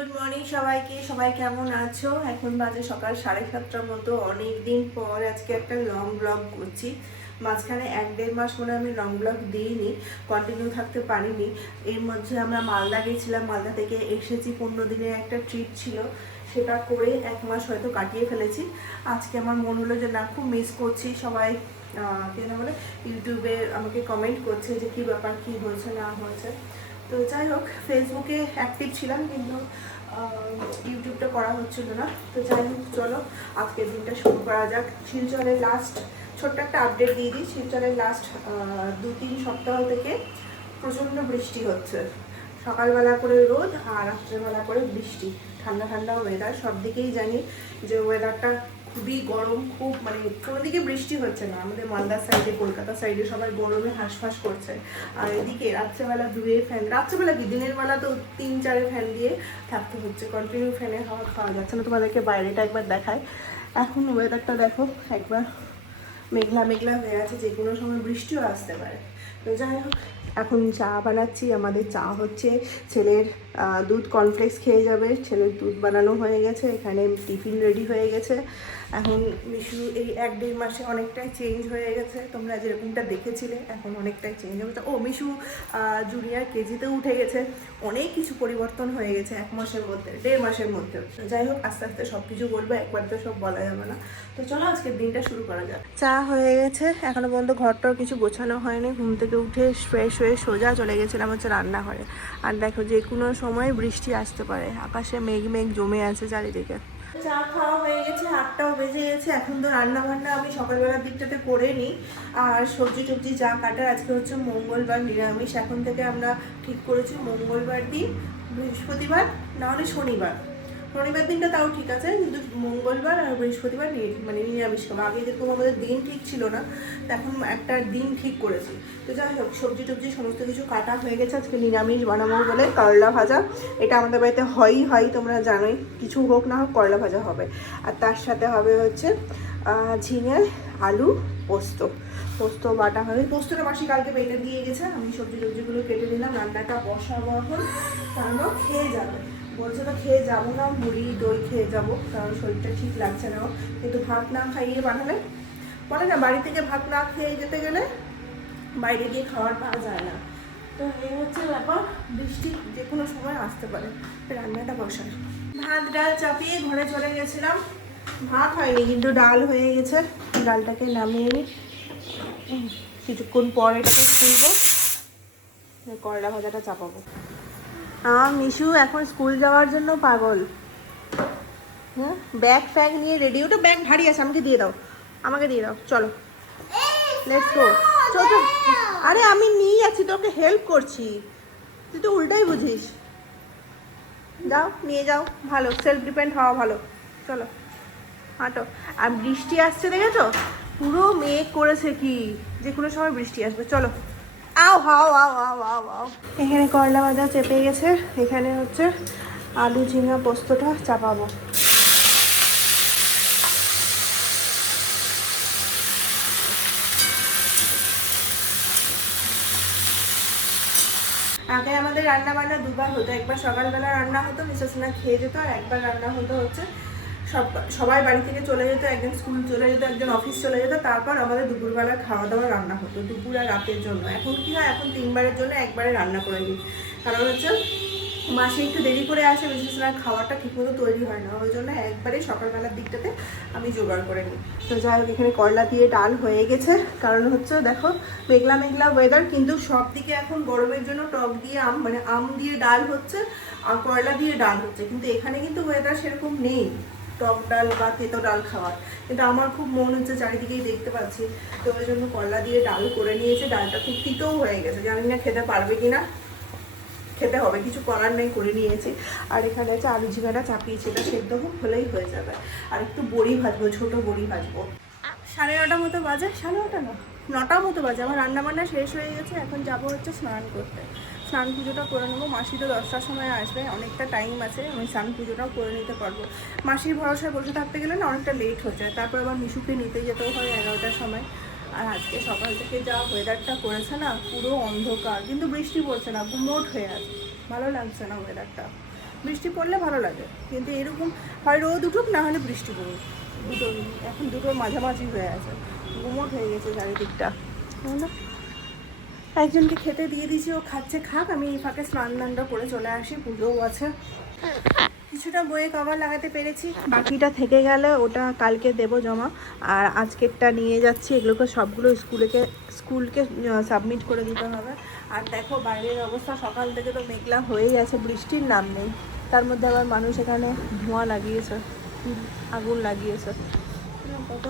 Good morning সবাইকে। সবাই কেমন আছো? এখন বাজে সকাল 7:30টার মতো। অনেক দিন পর আজকে একটা লং ব্লগ করছি। মাঝখানে 1-1.5 মাস মনে আমি লং ব্লগ দিইনি, কন্টিনিউ থাকতে পারিনি। এর মধ্যে আমরা মালদা গেছিলাম, মালদা থেকে এসেছি, 15 দিনের একটা ট্রিপ ছিল, সেটা করে 1 মাস হয়তো কাটিয়ে ফেলেছি। আজকে আমার মনে হলো যে না, খুব মিস করছি। সবাই কেন বলে ইউটিউবে আমাকে কমেন্ট করছে যে কী ব্যাপার, কী হয়েছে না হয়েছে। তো যাই হোক, ফেসবুকে অ্যাক্টিভ ছিলাম কিন্তু ইউটিউবটা করা হচ্ছিল না। তো যাই হোক, চলো আজকের দিনটা শুরু করা যাক। শিলচরের লাস্ট ছোট্ট একটা আপডেট দিয়ে দিই। শিলচরের লাস্ট 2-3 সপ্তাহ থেকে প্রচণ্ড বৃষ্টি হচ্ছে। সকালবেলা করে রোদ আর রাত্রেবেলা করে বৃষ্টি। ঠান্ডা ঠান্ডা ওয়েদার, সব দিকেই জানি যে ওয়েদারটা খুবই গরম। খুব মানে কোনো দিকে বৃষ্টি হচ্ছে না। আমাদের মালদার সাইডে, কলকাতা সাইডে সবাই গরমে হাঁসফাঁস করছে। আর এদিকে রাত্রেবেলা 2 ফ্যান, রাত্রেবেলা কি দিনের বেলা তো 3-4 ফ্যান দিয়ে থাকতে হচ্ছে। কন্টিনিউ ফ্যানের হাওয়া খাওয়া যাচ্ছে না। তোমাদেরকে বাইরেটা একবার দেখায়। এখন ওয়েদারটা দেখো, একবার মেঘলা মেঘলা হয়ে আছে, যে কোনো সময় বৃষ্টিও আসতে পারে। তো যাই হোক, এখন চা বানাচ্ছি। আমাদের চা হচ্ছে, ছেলের দুধ কর্নফ্লেক্স খেয়ে যাবে, ছেলের দুধ বানানো হয়ে গেছে, এখানে টিফিন রেডি হয়ে গেছে। এখন মিশু এই 1-1.5 মাসে অনেকটাই চেঞ্জ হয়ে গেছে। তোমরা যেরকমটা দেখেছিলে এখন অনেকটাই চেঞ্জ হয়েছে। ও মিশু জুনিয়র কেজিতে উঠে গেছে। অনেক কিছু পরিবর্তন হয়ে গেছে 1 মাসের মধ্যে, 1.5 মাসের মধ্যে। যাই হোক, আস্তে আস্তে সব কিছু বলবো, একবার তো সব বলা যাবে না। তো চলো আজকের দিনটা শুরু করা যাক। চা হয়ে গেছে, এখনো পর্যন্ত ঘরটাও কিছু গোছানো হয়নি। ঘুম থেকে উঠে ফ্রেশ হয়ে সোজা চলে গেছিলাম হচ্ছে রান্নাঘরে। আর দেখো, যে কোনো সময় বৃষ্টি আসতে পারে, আকাশে মেঘ মেঘ জমে আছে চারিদিকে। চা খাওয়া হয়ে গেছে, 8টাও বেজে গেছে। এখন তো রান্না বান্না আমি সকালবেলার দিকটাতে করে নিই। আর সবজি টবজি যা কাটার, আজকে হচ্ছে মঙ্গলবার, নিরামিষ। এখন থেকে আমরা ঠিক করেছি মঙ্গলবার দিন, বৃহস্পতিবার, নাহলে শনিবার। শনিবার দিনটা তাও ঠিক আছে, কিন্তু মঙ্গলবার আর বৃহস্পতিবার মানে নিরামিষ খাবো। আগে যেরকম আমাদের দিন ঠিক ছিল না, এখন একটা দিন ঠিক করেছি। তো যাই হোক, সবজি টবজি সমস্ত কিছু কাটা হয়ে গেছে। আজকে নিরামিষ বানাবো বলে করলা ভাজা, এটা আমাদের বাড়িতে হয়ই হয়, তোমরা জানোই। কিছু হোক না হোক করলা ভাজা হবে। আর তার সাথে হবে হচ্ছে ঝিঙে আলু পোস্ত। পোস্ত বাটা হবে, পোস্তটা মাসি কালকে বেটে দিয়ে গেছে। আমি সবজি টবজিগুলো কেটে দিলাম, রান্নাটা বসাবো এখন। তারপর খেয়ে যাবে বলছে, তো খেয়ে যাবো না, মুড়ি দই খেয়ে যাবো, কারণ শরীরটা ঠিক লাগছে না। কিন্তু ভাত না খাইয়ে বানালে, বলে না বাড়ি থেকে ভাত না খেয়ে যেতে গেলে বাইরে গিয়ে খাওয়ার পাওয়া যায় না। তো এই হচ্ছে ব্যাপার, বৃষ্টি যে কোনো সময় আসতে পারে। রান্নাটা বসায়, ভাত ডাল চাপিয়ে ঘরে চলে গেছিলাম। ভাত হয়নি কিন্তু ডাল হয়ে গেছে। ডালটাকে নামিয়ে নিই, কিছুক্ষণ পর এটাকে খুলবো, করলা ভাজাটা চাপাবো। মিশু এখন স্কুল যাওয়ার জন্য পাগল। হ্যাঁ, ব্যাগ ফ্যাগ নিয়ে রেডি। ওটা ব্যাগ ভারী আছে, আমাকে দিয়ে দাও, আমাকে দিয়ে দাও। চলো লেটস গো। চলো, আরে আমি নিয়ে যাচ্ছি, তোকে হেল্প করছি, তুই তো উল্টাই বুঝিস। যাও নিয়ে যাও, ভালো, সেলফ ডিপেন্ড হওয়া ভালো। চলো হাঁটো। আর বৃষ্টি আসছে, দেখেছো পুরো মেঘ করেছে, কি যে কোনো সময় বৃষ্টি আসবে। চলো আও হাও আও আও আও আও। এখানে করলা ভাজা চেপে গেছে, এখানে হচ্ছে আলু ঝিঙা পোস্তটা চাপাবো। আগে আমাদের রান্না বান্না দুবার হতো। একবার সকালবেলা রান্না হতো, মিসেস না খেয়ে যেত। আর একবার রান্না হতো হচ্ছে সবাই বাড়ি থেকে চলে যেত, একজন স্কুল চলে যেত, একজন অফিস চলে যেত, তারপর আমাদের দুপুরবেলা খাওয়া দাওয়া রান্না হতো, দুপুর আর রাতের জন্য। এখন কি হয়, এখন 3বারের জন্য একবারে রান্না করে দিই। কারণ হচ্ছে মাসে একটু দেরি করে আসে, বিশেষ করে খাওয়াটা ঠিকমতো তৈরি হয় না, ওই জন্য একবারেই সকালবেলার দিকটাতে আমি জোগাড় করে নিই। তো যাই হোক, এখানে করলা দিয়ে ডাল হয়ে গেছে। কারণ হচ্ছে দেখো, মেঘলা মেঘলা ওয়েদার, কিন্তু সব দিকে এখন গরমের জন্য টক দিয়ে আম, মানে আম দিয়ে ডাল হচ্ছে আর করলা দিয়ে ডাল হচ্ছে। কিন্তু এখানে কিন্তু ওয়েদার সেরকম নেই টক ডাল বা তেতো ডাল খাওয়ার। কিন্তু আমার খুব মন হচ্ছে, চারিদিকেই দেখতে পাচ্ছি। তো ওই জন্য করলা দিয়ে ডাল করে নিয়েছে। ডালটা খুব তিতও হয়ে গেছে, জানি না খেতে পারবে কিনা, খেতে হবে, কিছু করার নেই, করে নিয়েছি। আর এখানে হচ্ছে আলু ঝিঙাটা চাপিয়েছি, এটা সেদ্ধ হোক, হলেই হয়ে যাবে। আর একটু বড়ি ভাজবো, ছোটো বড়ি ভাজবো। 9:30 মতো বাজে, 9:30 না, 9টা মতো বাজে। আমার রান্নাবান্না শেষ হয়ে গেছে, এখন যাবো হচ্ছে স্নান করতে। স্নান পুজোটা করে নেবো। মাসি তো 10টার সময় আসবে, অনেকটা টাইম আছে, আমি স্নান পুজোটাও করে নিতে পারবো। মাসির ভরসায় বসে থাকতে গেলে না অনেকটা লেট হয়ে যায়, তারপর আবার মিশুকে নিতে যেতেও হয় 11টার সময়। আর আজকে সকাল থেকে যা ওয়েদারটা করেছে না, পুরো অন্ধকার, কিন্তু বৃষ্টি পড়ছে না, গুমোট হয়ে আছে, ভালো লাগছে না ওয়েদারটা। বৃষ্টি পড়লে ভালো লাগে, কিন্তু এরকম হয় রোদ উঠুক না হলে বৃষ্টি পড়ুক, দুটো এখন দুটোর মাঝামাঝি হয়ে আছে, গুমোট হয়ে গেছে চারিদিকটা। না, একজনকে খেতে দিয়ে দিয়েছি, ও খাচ্ছে, খাক, আমি এই ফাঁকে স্নান দানটা করে চলে আসি, পুজোও আছে। কিছুটা বইয়ে কভার লাগাতে পেরেছি, বাকিটা থেকে গেলে ওটা কালকে দেবো জমা, আর আজকেরটা নিয়ে যাচ্ছি, এগুলোকে সবগুলো স্কুলকে সাবমিট করে দিতে হবে। আর দেখো বাইরের অবস্থা, সকাল থেকে তো মেঘলা হয়েই আছে, বৃষ্টির নাম নেই, তার মধ্যে আবার মানুষ এখানে ধোঁয়া লাগিয়েছে, আগুন লাগিয়েছে, কত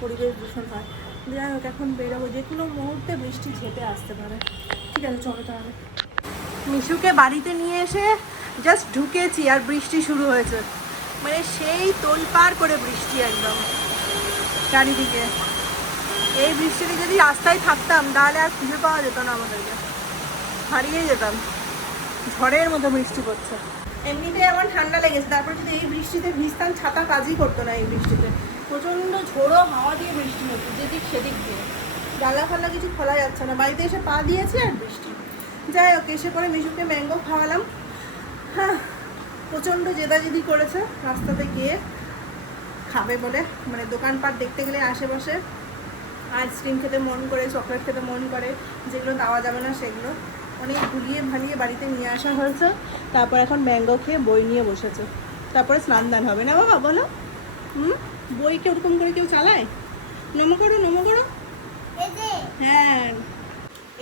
পরিবেশ দূষণ হয়। যাই হোক, এখন বেরোবো, যে কোনো মুহূর্তে বৃষ্টি ঝেঁপে আসতে পারে। ঠিক আছে, চলো তাহলে। মিশুকে বাড়িতে নিয়ে এসে জাস্ট ঢুকেছি আর বৃষ্টি শুরু হয়েছে, মানে সেই তোলপাড় করে বৃষ্টি একদম চারিদিকে। এই বৃষ্টিতে যদি রাস্তায় থাকতাম তাহলে আর খুঁজে পাওয়া যেত না, আমাদেরকে হারিয়ে যেতাম, ঝড়ের মতো বৃষ্টি পড়ছে। এমনিতে আমার ঠান্ডা লেগেছে, তারপর যদি এই বৃষ্টিতে ভিজতাম, ছাতা কাজই করতো না। এই বৃষ্টিতে প্রচণ্ড ঝোড়ো হাওয়া দিয়ে বৃষ্টি হচ্ছে, যেদিক সেদিক দিয়ে, গালা ফালা কিছু খোলা যাচ্ছে না। বাড়িতে এসে পা দিয়েছি আর বৃষ্টি। যাই হোক, এসে পরে মিশুকে ম্যাঙ্গো খাওয়ালাম। হ্যাঁ, প্রচণ্ড জেদাজেদি করেছে রাস্তাতে গিয়ে খাবে বলে, মানে দোকানপাট দেখতে গেলে আশেপাশে আইসক্রিম খেতে মন করে, চকলেট খেতে মন করে, যেগুলো দেওয়া যাবে না সেগুলো অনেক ভুলিয়ে ভালিয়ে বাড়িতে নিয়ে আসা হয়েছে। তারপর এখন ম্যাঙ্গো খেয়ে বই নিয়ে বসেছে, তারপরে স্নান দান হবে না বাবা, বলো? বইকে ওরকম করে কেউ চালায়? নমো করো, নমো করো। হ্যাঁ,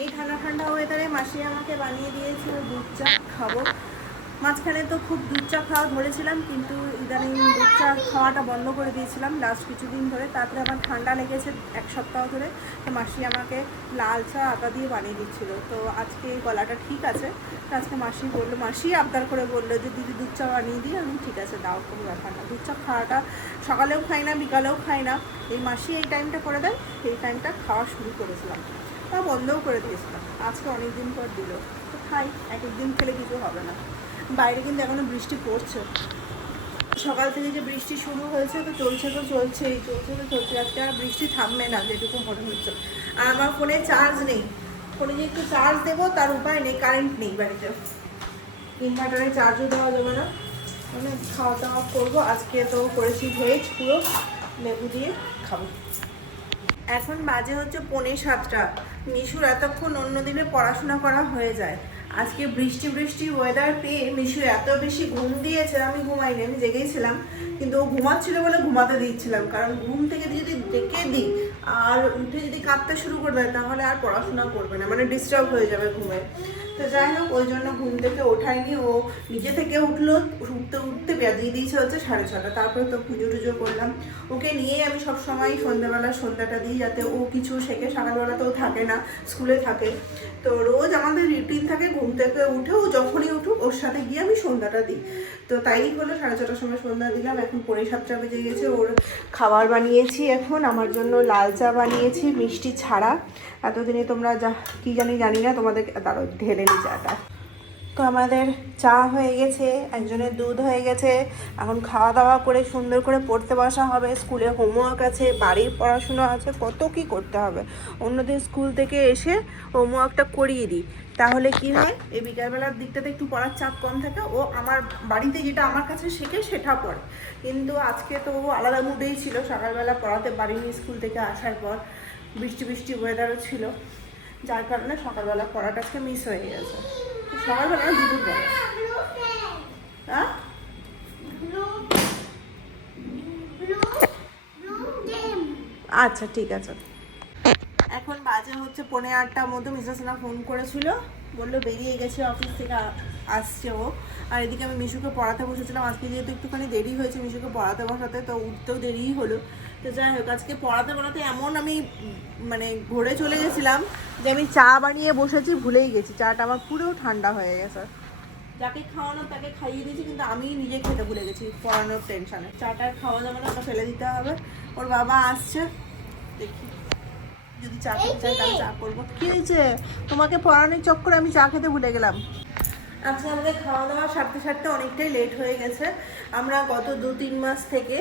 এই ঠান্ডা ঠান্ডা ওয়েদারে মাসি আমাকে বানিয়ে দিয়েছিল দুধ চা, খাবো। মাঝখানে তো খুব দুধ চা খাওয়া ধরেছিলাম, কিন্তু ইদানিং দুধ চা খাওয়াটা বন্ধ করে দিয়েছিলাম লাস্ট কিছুদিন ধরে। তারপরে আমার ঠান্ডা লেগেছে এক সপ্তাহ ধরে, তো মাসি আমাকে লাল চা আটা দিয়ে বানিয়ে দিচ্ছিলো। তো আজকে গলাটা ঠিক আছে, তো আজকে মাসি বললো, মাসি আবদার করে বললো যে দিদি দুধ চা বানিয়ে দিই। আমি ঠিক আছে দাও, কোনো ব্যাপার না। দুধ চা খাওয়াটা সকালেও খাই না, বিকালেও খাই না, এই মাসি এই টাইমটা করে দেয়, এই টাইমটা খাওয়া শুরু করেছিলাম, তা বন্ধও করে দিয়েছিলাম। আজকে অনেক দিন পর দিল, তো খাই, এক একদিন খেলে কিছু হবে না। বাইরে কিন্তু এখনো বৃষ্টি পড়ছে, সকাল থেকে যে বৃষ্টি শুরু হয়েছে, তো চলছেই, আজকে আর বৃষ্টি থামবে না যেটুকু মনে হচ্ছে। আর আমার ফোনে চার্জ নেই, ফোনে যে একটু চার্জ দেবো তার উপায় নেই, কারেন্ট নেই বাড়িতে, ইনভার্টারে চার্জও দেওয়া যাবে না। মানে খাওয়া দাওয়া করবো, আজকে তো করেছি ভেজ, পুরো লেবু দিয়ে খাবো। এখন বাজে হচ্ছে 6:45। মিশুর এতক্ষণ অন্য দিনে পড়াশোনা করা হয়ে যায়, আজকে বৃষ্টি ওয়েদার পেয়ে মিশু এত বেশি ঘুম দিয়েছে, আমি ঘুমাইনি, আমি জেগেছিলাম, কিন্তু ও ঘুমাচ্ছিল বলে ঘুমাতে দিচ্ছিলাম, কারণ ঘুম থেকে যদি ডেকে দিই আর উঠে যদি কাঁদতে শুরু করে দেয় তাহলে আর পড়াশোনা করবে না, মানে ডিস্টার্ব হয়ে যাবে ঘুমে। তো যাই হোক, ওই জন্য ঘুম থেকে ওঠায়নি, ও নিজে থেকে উঠলো, উঠতে দিয়ে দিয়েছে হচ্ছে 6:30। তারপরে তো পুজো টুজো করলাম, ওকে নিয়েই আমি সবসময় সন্ধ্যাবেলা সন্ধ্যাটা দিই, যাতে ও কিছু শেখে। সকালবেলা তো ও থাকে না, স্কুলে থাকে, তো রোজ আমাদের রুটিন থাকে ঘুম থেকে উঠে ও যখনই উঠুক ওর সাথে গিয়ে আমি সন্ধ্যাটা দিই। তো তাই হলো, 6:30টার সময় সন্ধ্যা দিলাম, এখন 6:45 বেজে গেছে। ওর খাবার বানিয়েছি, এখন আমার জন্য লাল চা বানিয়েছি মিষ্টি ছাড়া। এতদিনে তোমরা কি জানি না, তোমাদেরকে তারও ঢেলে নি চাটা। তো আমাদের চা হয়ে গেছে, একজনের দুধ হয়ে গেছে, এখন খাওয়া দাওয়া করে সুন্দর করে পড়তে বসা হবে। স্কুলে হোমওয়ার্ক আছে, বাড়ির পড়াশুনো আছে, কত কি করতে হবে। অন্যদিন স্কুল থেকে এসে হোমওয়ার্কটা করিয়ে দিই, তাহলে কি হয়, এই বিকালবেলার দিকটাতে একটু পড়ার চাপ কম থাকে, ও আমার বাড়িতে যেটা আমার কাছে শেখে সেটা পড়ে। কিন্তু আজকে তো ও আলাদা মুডেই ছিল, সকালবেলা পড়াতে পারিনি, স্কুল থেকে আসার পর বৃষ্টি ওয়েদারও ছিল, যার কারণে সকালবেলা পড়াটা আজকে মিস হয়ে গেছে। সকালবেলা দুপুর বেলা। আচ্ছা ঠিক আছে। এখন বাজে হচ্ছে 8:15 মতো, মিসেসনা ফোন করেছিল, বললো বেরিয়ে গেছে অফিস থেকে, আসছে ও। আর এদিকে আমি মিশুকে পড়াতে বসেছিলাম, আজকে যেহেতু একটুখানি দেরি হয়েছে মিশুকে পড়াতে বসাতে, তো উঠতেও দেরিই হলো। তো যাই হোক, আজকে পড়াতে এমন আমি মানে ঘুরে চলে গেছিলাম যে আমি চা বানিয়ে বসেছি, ভুলেই গেছি, চাটা আমার পুরো ঠান্ডা হয়ে গেছে। যাকে খাওয়ানো তাকে খাইয়ে দিয়েছি, কিন্তু আমি নিজে খেতে ভুলে গেছি পড়ানোর টেনশনে। চাটা খাওয়া যাবে না, ওটা ফেলে দিতে হবে। ওর বাবা আসছে, দেখি যদি চা খেতে চাই তাহলে চা করবো। কি হয়েছে, তোমাকে পড়ানোর চক্করে আমি চা খেতে ভুলে গেলাম। আজকে আমাদের খাওয়া দাওয়া সারতে অনেকটাই লেট হয়ে গেছে। আমরা গত 2-3 মাস থেকে,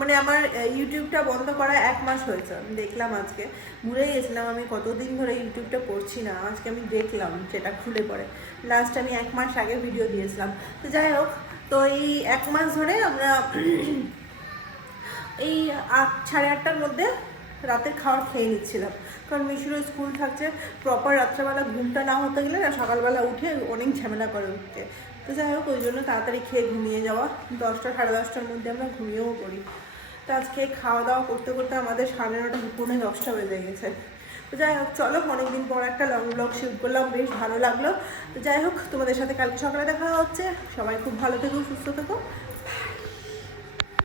মানে আমার ইউটিউবটা বন্ধ করা 1 মাস হয়েছে, আমি দেখলাম আজকে, ভুলেই গেছিলাম আমি কতদিন ধরে ইউটিউবটা করছি না। আজকে আমি দেখলাম সেটা খুলে পড়ে, লাস্ট আমি 1 মাস আগে ভিডিও দিয়েছিলাম। তো যাই হোক, তো এই 1 মাস ধরে আমরা এই 8, সাড়ে 8টার মধ্যে রাতের খাবার খেয়ে নিচ্ছিলাম, কারণ মিশুরও স্কুল থাকছে। প্রপার রাত্রেবেলা ঘুমটা না হতে গেলে না সকালবেলা উঠে অনেক ঝামেলা করে উঠতে। তো যাই হোক, ওই জন্য তাড়াতাড়ি খেয়ে ঘুমিয়ে যাওয়া, 10টা সাড়ে 10টার মধ্যে আমরা ঘুমিয়েও পড়ি। তো আজকে খাওয়া দাওয়া করতে করতে আমাদের 9:30 পৌনে 10টা বেজে গেছে। তো যাই হোক, চলো, অনেকদিন পর একটা লং ব্লগ শুট করলাম, বেশ ভালো লাগলো। তো যাই হোক, তোমাদের সাথে কালকে সকালে দেখা হচ্ছে। সবাই খুব ভালো থেকো, সুস্থ থেকো,